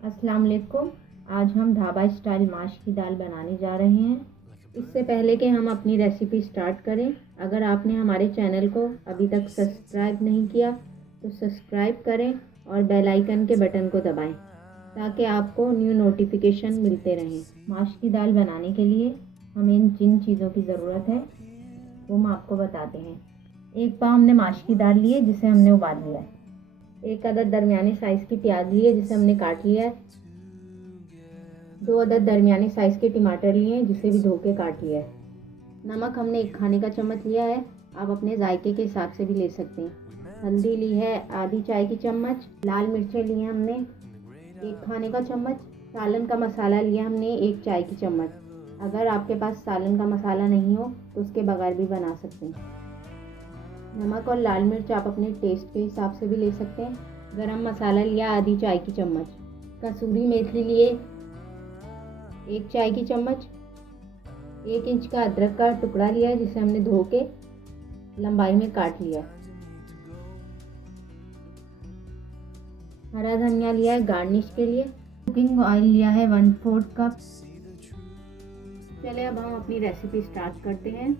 अस्सलाम वालेकुम। आज हम ढाबा स्टाइल माश की दाल बनाने जा रहे हैं। इससे पहले कि हम अपनी रेसिपी स्टार्ट करें, अगर आपने हमारे चैनल को अभी तक सब्सक्राइब नहीं किया तो सब्सक्राइब करें और बेल आइकन के बटन को दबाएं ताकि आपको न्यू नोटिफिकेशन मिलते रहें। माश की दाल बनाने के लिए हमें जिन चीज़ों की ज़रूरत है वो हम आपको बताते हैं। एक पाव हमने माश की दाल ली है जिसे हमने उबाल लिया है। एक अदद दरमियानी साइज़ की प्याज ली है जिसे हमने काट लिया है। 2 अदद दरमियानी साइज़ के टमाटर लिए हैं जिसे भी धो के काट लिया है। नमक हमने 1 खाने का चम्मच लिया है, आप अपने जायके के हिसाब से भी ले सकते हैं। हल्दी ली है आधी चाय की चम्मच। लाल मिर्चें ली हैं हमने 1 खाने का चम्मच। सालन का मसाला लिया हमने 1 चाय की चम्मच। अगर आपके पास सालन का मसाला नहीं हो तो उसके बगैर भी बना सकते हैं। नमक और लाल मिर्च आप अपने टेस्ट के हिसाब से भी ले सकते हैं। गरम मसाला लिया आधी चाय की चम्मच। कसूरी मेथी लिए 1 चाय की चम्मच। 1 इंच का अदरक का टुकड़ा लिया है जिसे हमने धो के लंबाई में काट लिया। हरा धनिया लिया है गार्निश के लिए। कुकिंग ऑयल लिया है 1/4 कप। चलिए अब हम अपनी रेसिपी स्टार्ट करते हैं।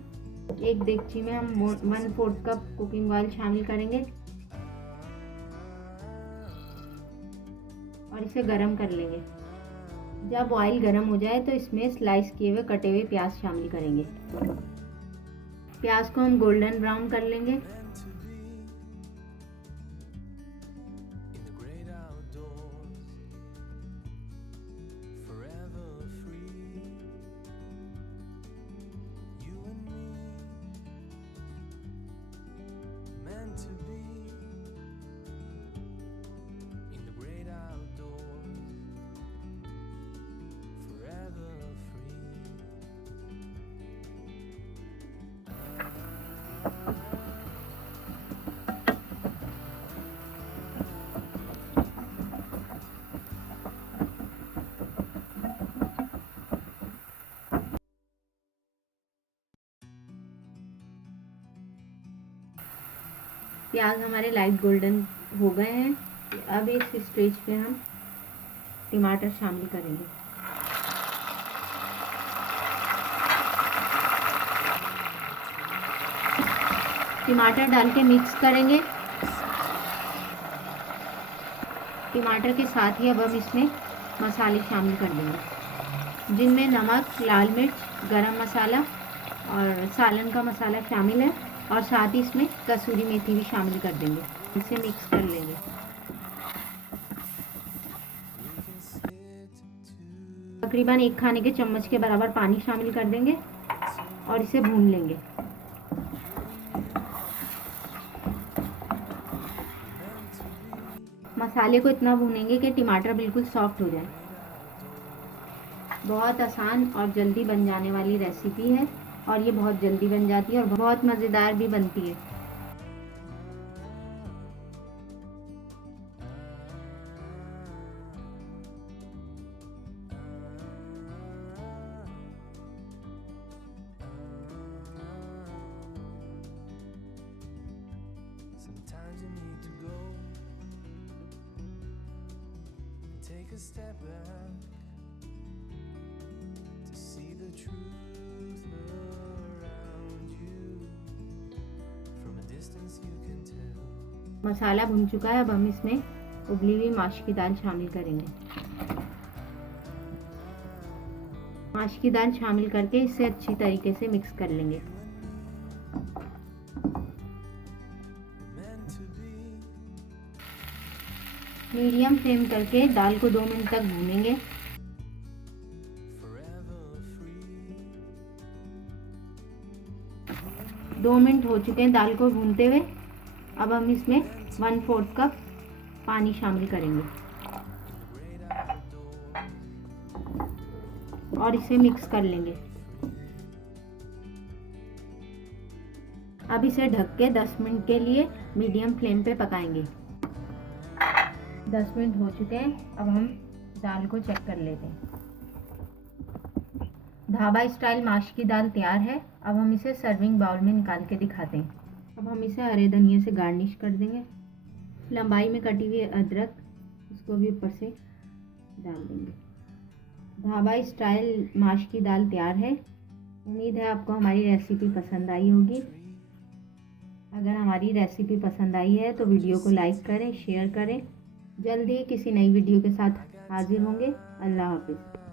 एक देगची में हम 1/4 कप कुकिंग ऑयल शामिल करेंगे और इसे गरम कर लेंगे। जब ऑयल गरम हो जाए तो इसमें स्लाइस किए हुए कटे हुए प्याज शामिल करेंगे। प्याज को हम गोल्डन ब्राउन कर लेंगे। प्याज हमारे लाइट गोल्डन हो गए हैं। अब इस स्टेज पे हम टमाटर शामिल करेंगे। टमाटर डाल के मिक्स करेंगे। टमाटर के साथ ही अब हम इसमें मसाले शामिल कर देंगे जिनमें नमक, लाल मिर्च, गरम मसाला और सालन का मसाला शामिल है और साथ ही इसमें कसूरी मेथी भी शामिल कर देंगे। इसे मिक्स कर लेंगे। तकरीबन 1 खाने के चम्मच के बराबर पानी शामिल कर देंगे और इसे भून लेंगे। मसाले को इतना भूनेंगे कि टमाटर बिल्कुल सॉफ्ट हो जाए। बहुत आसान और जल्दी बन जाने वाली रेसिपी है और ये बहुत जल्दी बन जाती है और बहुत मज़ेदार भी बनती है। Sometimes you need to go and take a step back to see the truth around you. From a distance you can tell. मसाला भुन चुका है। अब हम इसमें उबली हुई माश की दाल शामिल करेंगे। माश की दाल शामिल करके इसे अच्छी तरीके से मिक्स कर लेंगे। मीडियम फ्लेम करके दाल को 2 मिनट तक भूनेंगे। दो मिनट हो चुके हैं दाल को भूनते हुए। अब हम इसमें 1/4 कप पानी शामिल करेंगे और इसे मिक्स कर लेंगे। अब इसे ढक के 10 मिनट के लिए मीडियम फ्लेम पे पकाएंगे। 10 मिनट हो चुके हैं। अब हम दाल को चेक कर लेते हैं। ढाबा स्टाइल माश की दाल तैयार है। अब हम इसे सर्विंग बाउल में निकाल के दिखाते हैं। अब हम इसे हरे धनिए से गार्निश कर देंगे। लंबाई में कटी हुई अदरक उसको भी ऊपर से डाल देंगे। ढाबा स्टाइल माश की दाल तैयार है। उम्मीद है आपको हमारी रेसिपी पसंद आई होगी। अगर हमारी रेसिपी पसंद आई है तो वीडियो को लाइक करें, शेयर करें। जल्द ही किसी नई वीडियो के साथ हाजिर होंगे। अल्लाह हाफिज़।